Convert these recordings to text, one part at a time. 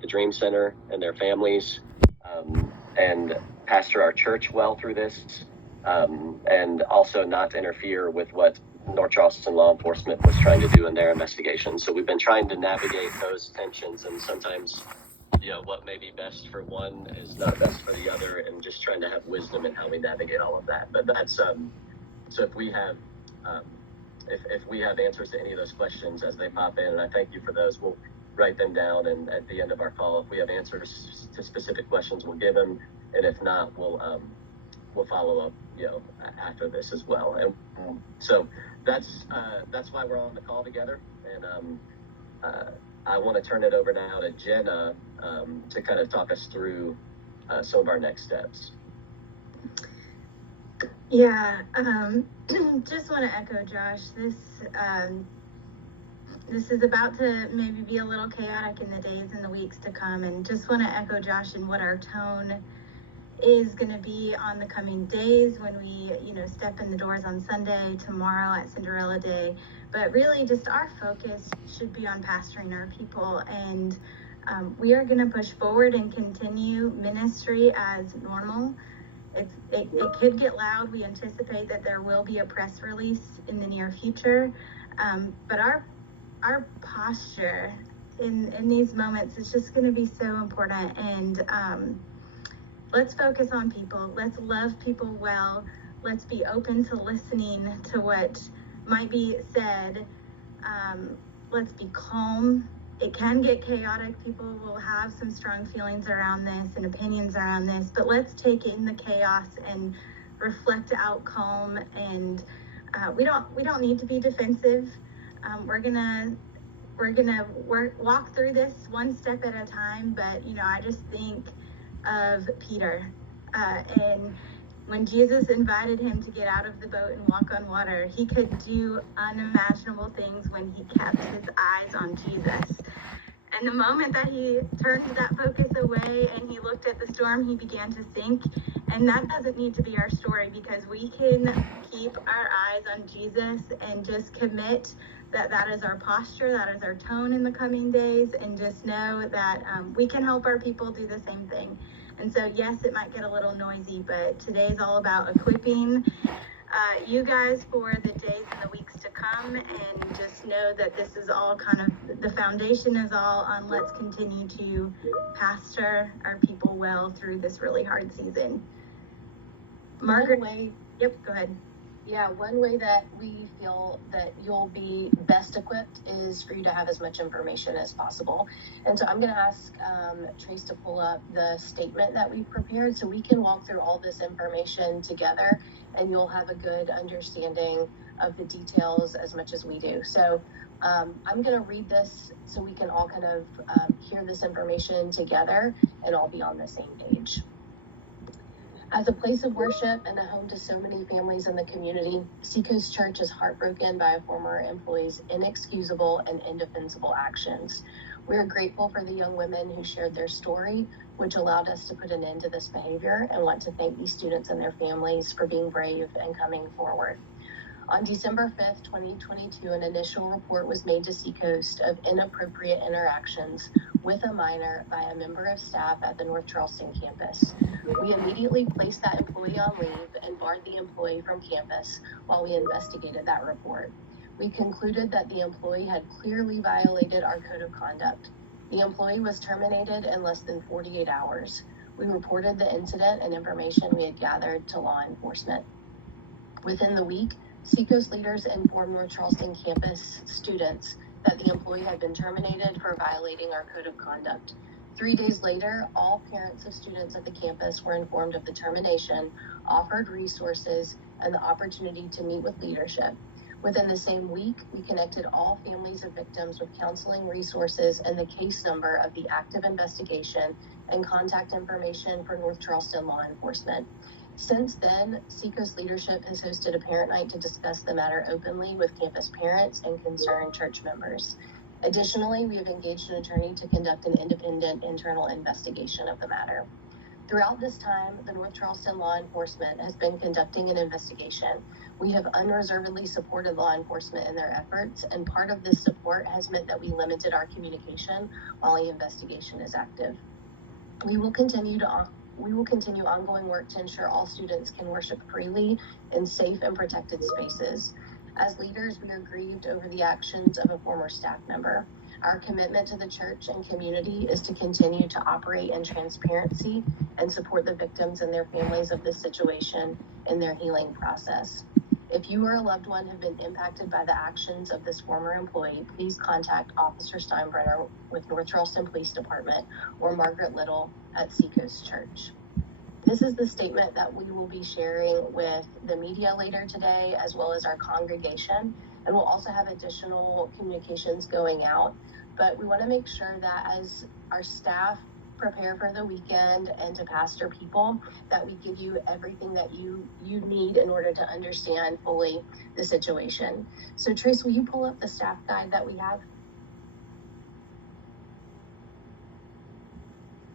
the Dream Center and their families, and pastor our church well through this, and also not to interfere with what North Charleston law enforcement was trying to do in their investigation. So we've been trying to navigate those tensions, and sometimes, what may be best for one is not best for the other, and just trying to have wisdom in how we navigate all of that. But that's so if we have if we have answers to any of those questions as they pop in, and I thank you for those, we'll write them down, and at the end of our call, if we have answers to specific questions, we'll give them, and if not, we'll follow up, after this as well. And so that's why we're on the call together, and I want to turn it over now to Jenna to kind of talk us through some of our next steps. Yeah, just want to echo Josh. This is about to maybe be a little chaotic in the days and the weeks to come, and just want to echo Josh in what our tone is going to be on the coming days when we, step in the doors on Sunday, tomorrow at Cinderella Day. But really, just our focus should be on pastoring our people, and we are going to push forward and continue ministry as normal. It could get loud. We anticipate that there will be a press release in the near future, but our posture in these moments is just going to be so important. And let's focus on people. Let's love people well. Let's be open to listening to what might be said. Let's be calm. It can get chaotic. People will have some strong feelings around this and opinions around this, but let's take in the chaos and reflect out calm. And we don't need to be defensive. We're gonna walk through this one step at a time. But I just think of Peter, and when Jesus invited him to get out of the boat and walk on water, he could do unimaginable things when he kept his eyes on Jesus. And the moment that he turned that focus away and he looked at the storm, he began to sink. And that doesn't need to be our story, because we can keep our eyes on Jesus and just commit that is our posture, that is our tone in the coming days, and just know that we can help our people do the same thing. And so, yes, it might get a little noisy, but today's all about equipping you guys for the days and the weeks to come, and just know that this is all kind of, the foundation is all on let's continue to pastor our people well through this really hard season. Margaret? Yep, go ahead. Yeah, one way that we feel that you'll be best equipped is for you to have as much information as possible. And so I'm going to ask Trace to pull up the statement that we've prepared so we can walk through all this information together, and you'll have a good understanding of the details as much as we do. So I'm going to read this so we can all kind of hear this information together and all be on the same page. As a place of worship and a home to so many families in the community, Seacoast Church is heartbroken by a former employee's inexcusable and indefensible actions. We are grateful for the young women who shared their story, which allowed us to put an end to this behavior, and want to thank these students and their families for being brave and coming forward. On December 5th, 2022, an initial report was made to Seacoast of inappropriate interactions with a minor by a member of staff at the North Charleston campus. We immediately placed that employee on leave and barred the employee from campus while we investigated that report. We concluded that the employee had clearly violated our code of conduct. The employee was terminated in less than 48 hours. We reported the incident and information we had gathered to law enforcement. Within the week, Seacoast leaders informed North Charleston campus students that the employee had been terminated for violating our code of conduct. 3 days later, all parents of students at the campus were informed of the termination, offered resources, and the opportunity to meet with leadership. Within the same week, we connected all families of victims with counseling resources and the case number of the active investigation and contact information for North Charleston law enforcement. Since then, Seacoast leadership has hosted a parent night to discuss the matter openly with campus parents and concerned church members. Additionally, we have engaged an attorney to conduct an independent internal investigation of the matter. Throughout this time, the North Charleston law enforcement has been conducting an investigation. We have unreservedly supported law enforcement in their efforts, and part of this support has meant that we limited our communication while the investigation is active. We will continue ongoing work to ensure all students can worship freely in safe and protected spaces. As leaders, we are grieved over the actions of a former staff member. Our commitment to the church and community is to continue to operate in transparency and support the victims and their families of this situation in their healing process. If you or a loved one have been impacted by the actions of this former employee, please contact Officer Steinbrenner with North Charleston Police Department or Margaret Little at Seacoast Church. This is the statement that we will be sharing with the media later today, as well as our congregation, and we'll also have additional communications going out. But we want to make sure that as our staff prepare for the weekend and to pastor people, that we give you everything that you need in order to understand fully the situation. So Trace, will you pull up the staff guide that we have?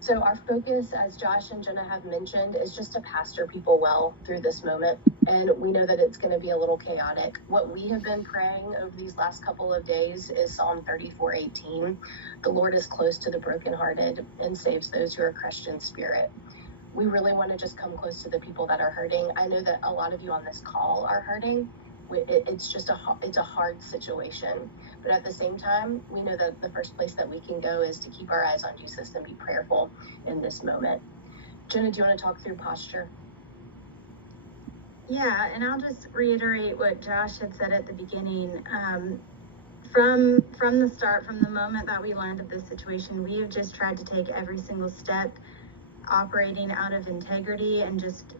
So our focus, as Josh and Jenna have mentioned, is just to pastor people well through this moment. And we know that it's going to be a little chaotic. What we have been praying over these last couple of days is Psalm 34:18. The Lord is close to the brokenhearted and saves those who are crushed in spirit. We really want to just come close to the people that are hurting. I know that a lot of you on this call are hurting. It's a hard situation. But at the same time, we know that the first place that we can go is to keep our eyes on Jesus and be prayerful in this moment. Jenna, do you want to talk through posture? Yeah, and I'll just reiterate what Josh had said at the beginning. From the start, from the moment that we learned of this situation, we have just tried to take every single step operating out of integrity and just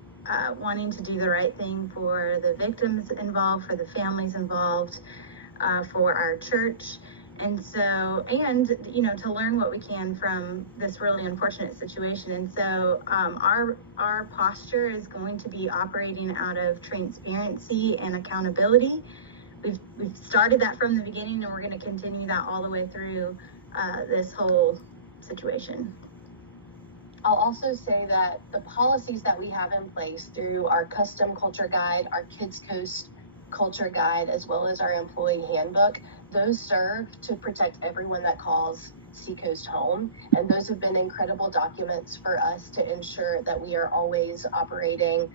wanting to do the right thing for the victims involved, for the families involved, for our church. And so, to learn what we can from this really unfortunate situation. And so our posture is going to be operating out of transparency and accountability. We've started that from the beginning, and we're going to continue that all the way through this whole situation. I'll also say that the policies that we have in place through our custom culture guide, our Kids Coast culture guide, as well as our employee handbook, those serve to protect everyone that calls Seacoast home. And those have been incredible documents for us to ensure that we are always operating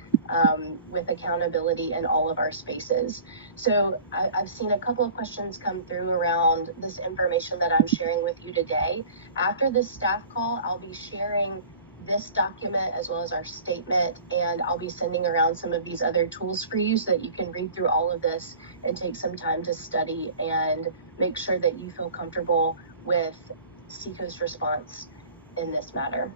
with accountability in all of our spaces. So I've seen a couple of questions come through around this information that I'm sharing with you today. After this staff call, I'll be sharing this document as well as our statement, and I'll be sending around some of these other tools for you so that you can read through all of this and take some time to study and make sure that you feel comfortable with Seacoast response in this matter.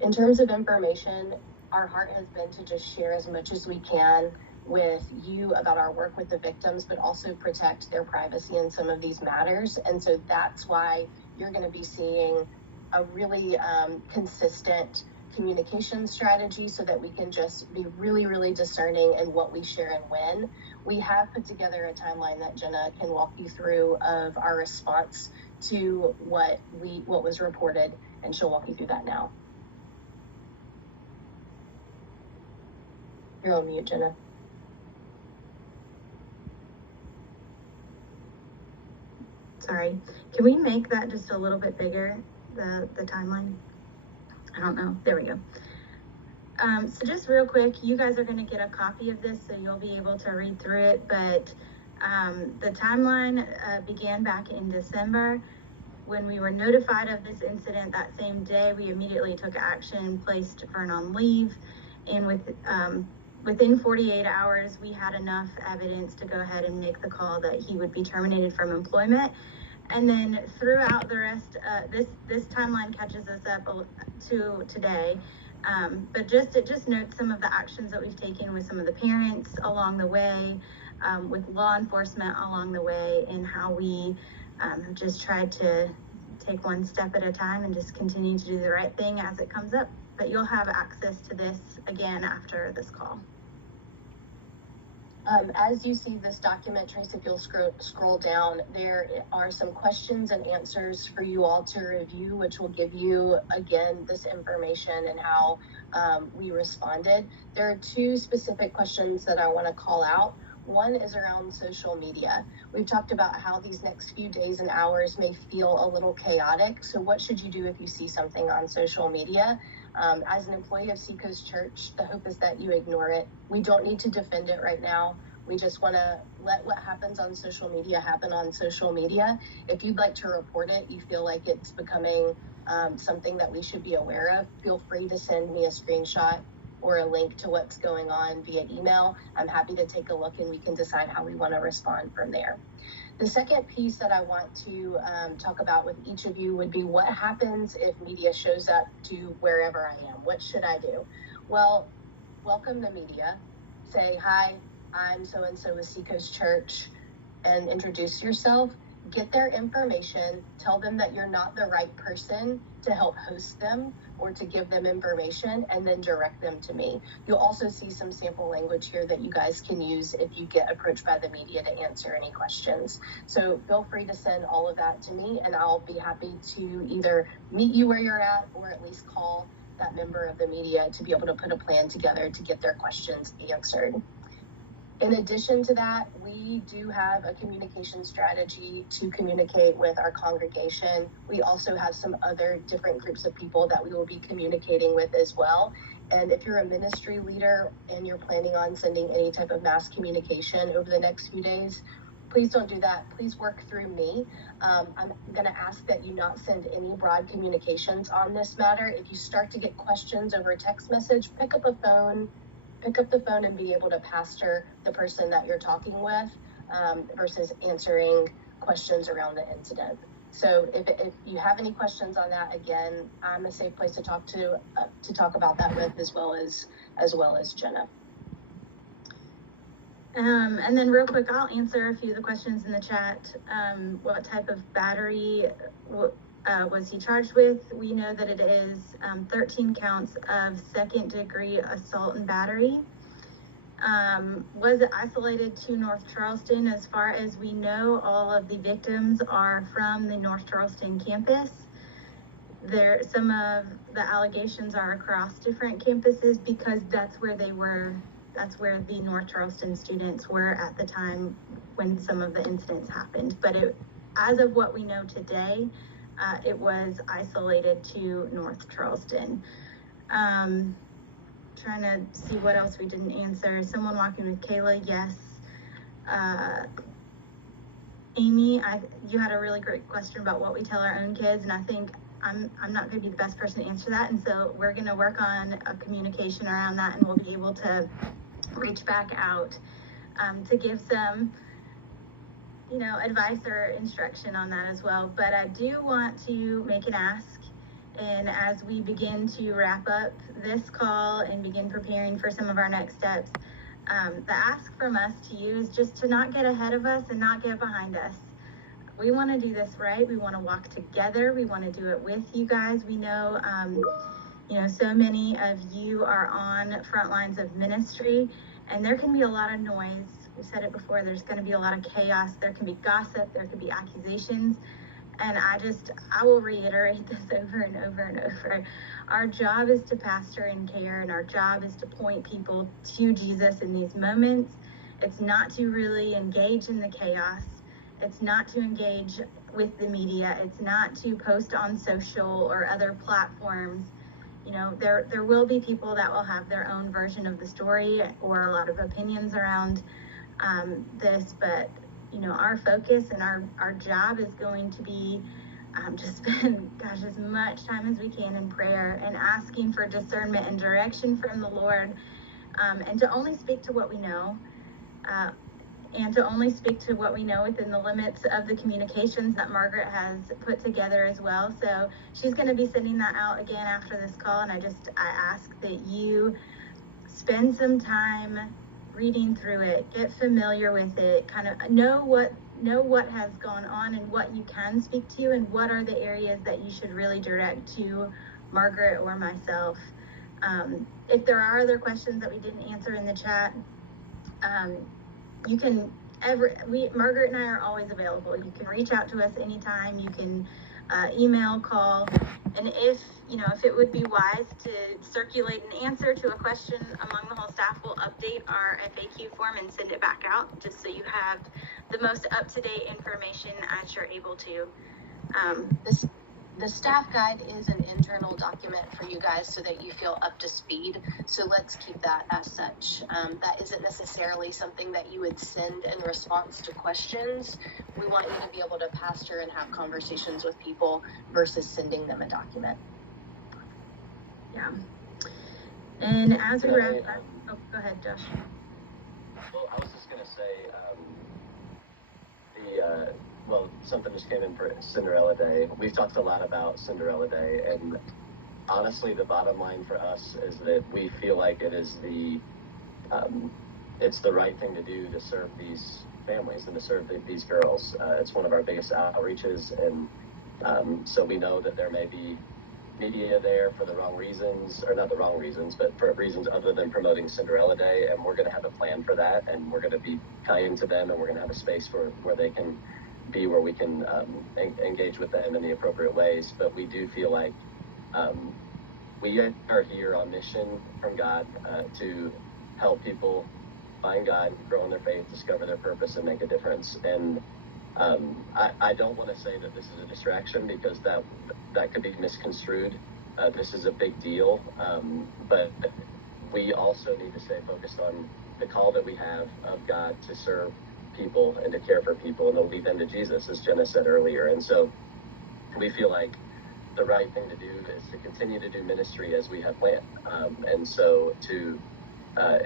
In terms of information, our heart has been to just share as much as we can with you about our work with the victims, but also protect their privacy in some of these matters. And so that's why you're going to be seeing a really consistent communication strategy so that we can just be really, really discerning in what we share and when. We have put together a timeline that Jenna can walk you through of our response to what was reported, and she'll walk you through that now. You're on mute, Jenna. Sorry. Can we make that just a little bit bigger, the timeline? I don't know. There we go. So just real quick, you guys are going to get a copy of this, so you'll be able to read through it. But the timeline began back in December. When we were notified of this incident that same day, we immediately took action, placed Vernon on leave, and within 48 hours, we had enough evidence to go ahead and make the call that he would be terminated from employment. And then throughout the rest, this timeline catches us up to today. But it just notes some of the actions that we've taken with some of the parents along the way, with law enforcement along the way, and how we have just tried to take one step at a time and just continue to do the right thing as it comes up. But you'll have access to this again after this call. As you see this document, Trace, if you'll scroll down, there are some questions and answers for you all to review, which will give you, again, this information and how we responded. There are two specific questions that I want to call out. One is around social media. We've talked about how these next few days and hours may feel a little chaotic. So what should you do if you see something on social media? As an employee of Seacoast Church, the hope is that you ignore it. We don't need to defend it right now. We just want to let what happens on social media happen on social media. If you'd like to report it, you feel like it's becoming something that we should be aware of, feel free to send me a screenshot or a link to what's going on via email. I'm happy to take a look and we can decide how we want to respond from there. The second piece that I want to talk about with each of you would be what happens if media shows up to wherever I am. What should I do? Well, welcome the media. Say, hi, I'm so-and-so with Seacoast Church, and introduce yourself. Get their information. Tell them that you're not the right person to help host them or to give them information, and then direct them to me. You'll also see some sample language here that you guys can use if you get approached by the media to answer any questions. So feel free to send all of that to me, and I'll be happy to either meet you where you're at or at least call that member of the media to be able to put a plan together to get their questions answered. In addition to that, we do have a communication strategy to communicate with our congregation. We also have some other different groups of people that we will be communicating with as well. And if you're a ministry leader and you're planning on sending any type of mass communication over the next few days, please don't do that. Please work through me. I'm going to ask that you not send any broad communications on this matter. If you start to get questions over text message, pick up the phone and be able to pastor the person that you're talking with versus answering questions around the incident. So if you have any questions on that, again, I'm a safe place to talk about that with, as well as Jenna. And then real quick, I'll answer a few of the questions in the chat. What type of battery was he charged with? We know that it is 13 counts of second-degree assault and battery. Was it isolated to North Charleston? As far as we know, all of the victims are from the North Charleston campus. Some of the allegations are across different campuses because that's where they were. That's where the North Charleston students were at the time when some of the incidents happened. But as of what we know today, it was isolated to North Charleston. Trying to see what else we didn't answer. Someone walking with Kayla, yes. Amy, you had a really great question about what we tell our own kids, and I think I'm not going to be the best person to answer that, and so we're going to work on a communication around that, and we'll be able to reach back out to give some advice or instruction on that as well. But I do want to make an ask, and as we begin to wrap up this call and begin preparing for some of our next steps, the ask from us to you is just to not get ahead of us and not get behind us. We want to do this right. We want to walk together. We want to do it with you guys. We know, so many of you are on front lines of ministry, and there can be a lot of noise. We said it before, there's going to be a lot of chaos. There can be gossip, there can be accusations. And I will reiterate this over and over and over. Our job is to pastor and care, and our job is to point people to Jesus in these moments. It's not to really engage in the chaos. It's not to engage with the media. It's not to post on social or other platforms. There will be people that will have their own version of the story or a lot of opinions around this, but our focus and our job is going to be just spend as much time as we can in prayer and asking for discernment and direction from the Lord, and to only speak to what we know, within the limits of the communications that Margaret has put together as well. So she's going to be sending that out again after this call, and I ask that you spend some time reading through it, get familiar with it, kind of know what has gone on and what you can speak to, and what are the areas that you should really direct to Margaret or myself. If there are other questions that we didn't answer in the chat, you can Margaret and I are always available. You can reach out to us anytime. You can email, call, and if it would be wise to circulate an answer to a question among the whole staff, we'll update our FAQ form and send it back out just so you have the most up-to-date information as you're able to. The staff guide is an internal document for you guys so that you feel up to speed. So let's keep that as such. That isn't necessarily something that you would send in response to questions. We want you to be able to pastor and have conversations with people versus sending them a document. Yeah. And as we wrap up, go ahead, Josh. Well, I was just going to say, something just came in for Cinderella Day. We've talked a lot about Cinderella Day, and honestly, the bottom line for us is that we feel like it is it's the right thing to do to serve these families and to serve these girls. It's one of our biggest outreaches, and so we know that there may be media there for the wrong reasons, or not the wrong reasons, but for reasons other than promoting Cinderella Day, and we're going to have a plan for that, and we're going to be kind to them, and we're going to have a space where they can be, where we can engage with them in the appropriate ways. But we do feel like we are here on mission from God to help people find God, grow in their faith, discover their purpose, and make a difference. And I don't want to say that this is a distraction, because that could be misconstrued. This is a big deal, but we also need to stay focused on the call that we have of God to serve people and to care for people and to lead them to Jesus, as Jenna said earlier. And so we feel like the right thing to do is to continue to do ministry as we have planned, and so to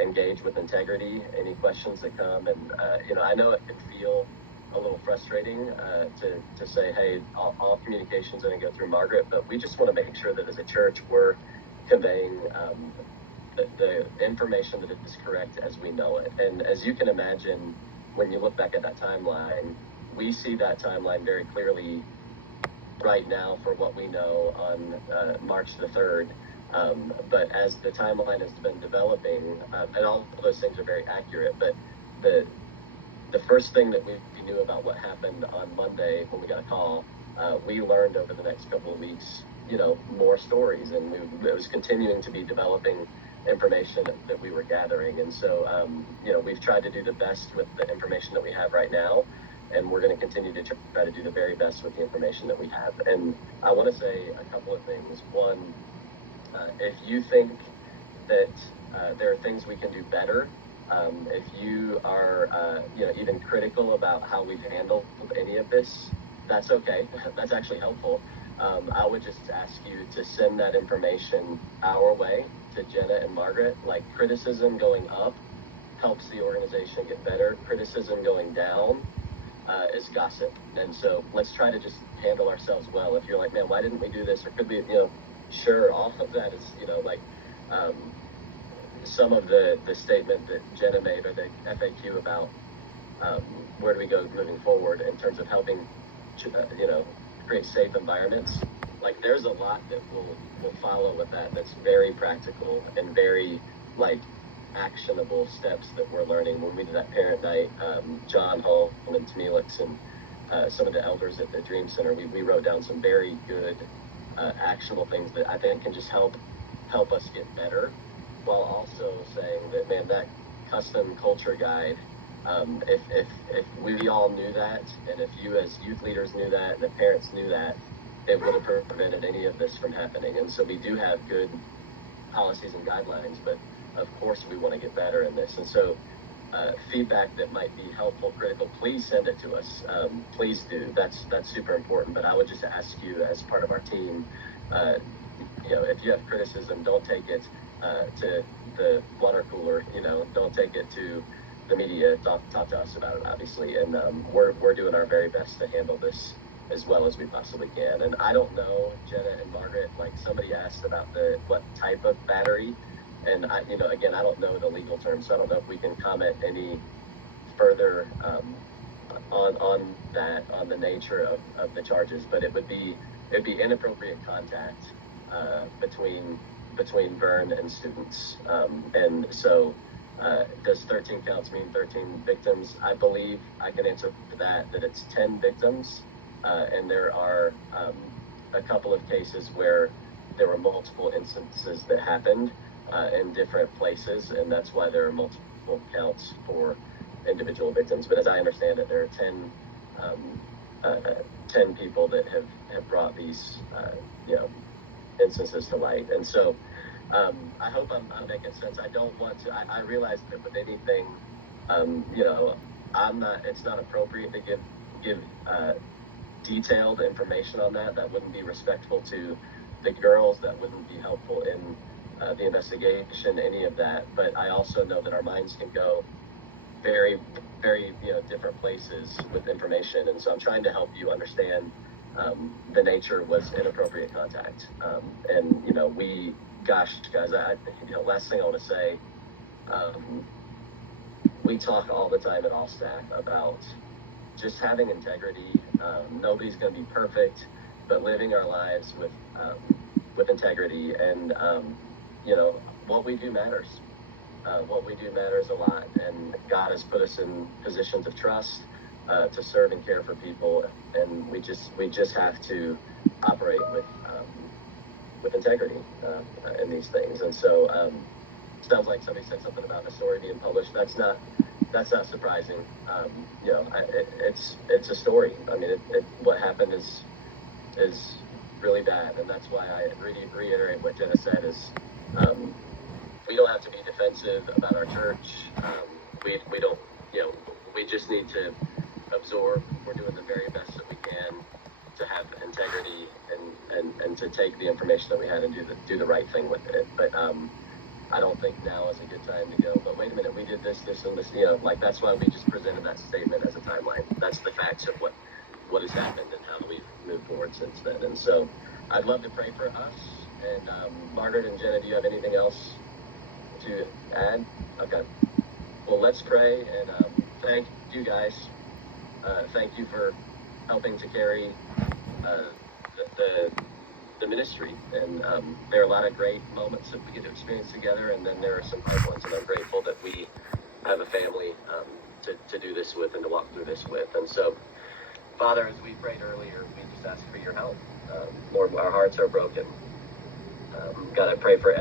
engage with integrity any questions that come. And I know it can feel a little frustrating to say, hey, all communication's going to go through Margaret, but we just want to make sure that as a church we're conveying the information that is correct as we know it. And as you can imagine, when you look back at that timeline, we see that timeline very clearly right now for what we know on March the 3rd. But as the timeline has been developing, and all of those things are very accurate, but the first thing that we knew about what happened on Monday when we got a call, we learned over the next couple of weeks, more stories, and it was continuing to be developing information that we were gathering. And so, we've tried to do the best with the information that we have right now, and we're going to continue to try to do the very best with the information that we have. And I want to say a couple of things. One, if you think that there are things we can do better, if you are, even critical about how we've handled any of this, that's okay. That's actually helpful. I would just ask you to send that information our way to Jenna and Margaret. Like, criticism going up helps the organization get better. Criticism going down is gossip. And so let's try to just handle ourselves well. If you're like, man, why didn't we do this? Or could we, sure, all of that is, some of the statement that Jenna made, or the FAQ about where do we go moving forward in terms of helping, create safe environments. Like, there's a lot that will follow with that that's very practical and very, actionable steps that we're learning. When we did that parent night, John Hull and Tamilix and some of the elders at the Dream Center, we wrote down some very good actionable things that I think can just help us get better, while also saying that, man, that custom culture guide, if we all knew that, and if you as youth leaders knew that, and the parents knew that, it would have prevented any of this from happening. And so we do have good policies and guidelines, but of course we want to get better in this. And so feedback that might be helpful, critical, please send it to us. Please do. That's super important. But I would just ask you, as part of our team, if you have criticism, don't take it to the water cooler. Don't take it to the media. Talk to us about it, obviously. And we're doing our very best to handle this as well as we possibly can. And I don't know, Jenna and Margaret, somebody asked about what type of battery, and again, I don't know the legal terms, so I don't know if we can comment any further on that, on the nature of the charges. But it'd be inappropriate contact between Vern and students, and so does 13 counts mean 13 victims? I believe I can answer for that it's 10 victims, and there are a couple of cases where there were multiple instances that happened in different places, and that's why there are multiple counts for individual victims. But as I understand it, there are 10 people that have brought these instances to light. And so I hope I'm making sense. I don't want to, I realize that with anything, it's not appropriate to give detailed information on that. That wouldn't be respectful to the girls. That wouldn't be helpful in the investigation, any of that. But I also know that our minds can go very, very, different places with information. And so I'm trying to help you understand the nature was inappropriate contact. Guys, last thing I want to say, we talk all the time at All Staff about just having integrity. Nobody's going to be perfect, but living our lives with integrity. And, what we do matters. What we do matters a lot. And God has put us in positions of trust to serve and care for people. And we just have to operate with integrity in these things. And so sounds like somebody said something about a story being published. That's not surprising. It's a story. I mean, what happened is really bad, and that's why I reiterate what Jenna said is we don't have to be defensive about our church. We don't, we just need to absorb. We're doing the very best that we can to have integrity and to take the information that we had and do the right thing with it. But I don't think now is a good time to go, but wait a minute, we did this, and this, that's why we just presented that statement as a timeline. That's the facts of what has happened and how we've moved forward since then. And so I'd love to pray for us. And Margaret and Jenna, do you have anything else to add? Okay. Well, let's pray, and thank you guys. Thank you for helping to carry the ministry, and there are a lot of great moments that we get to experience together, and then there are some hard ones, and I'm grateful that we have a family to do this with and to walk through this with. And so, Father, as we prayed earlier, we just ask for your help. Lord, our hearts are broken. God, I pray for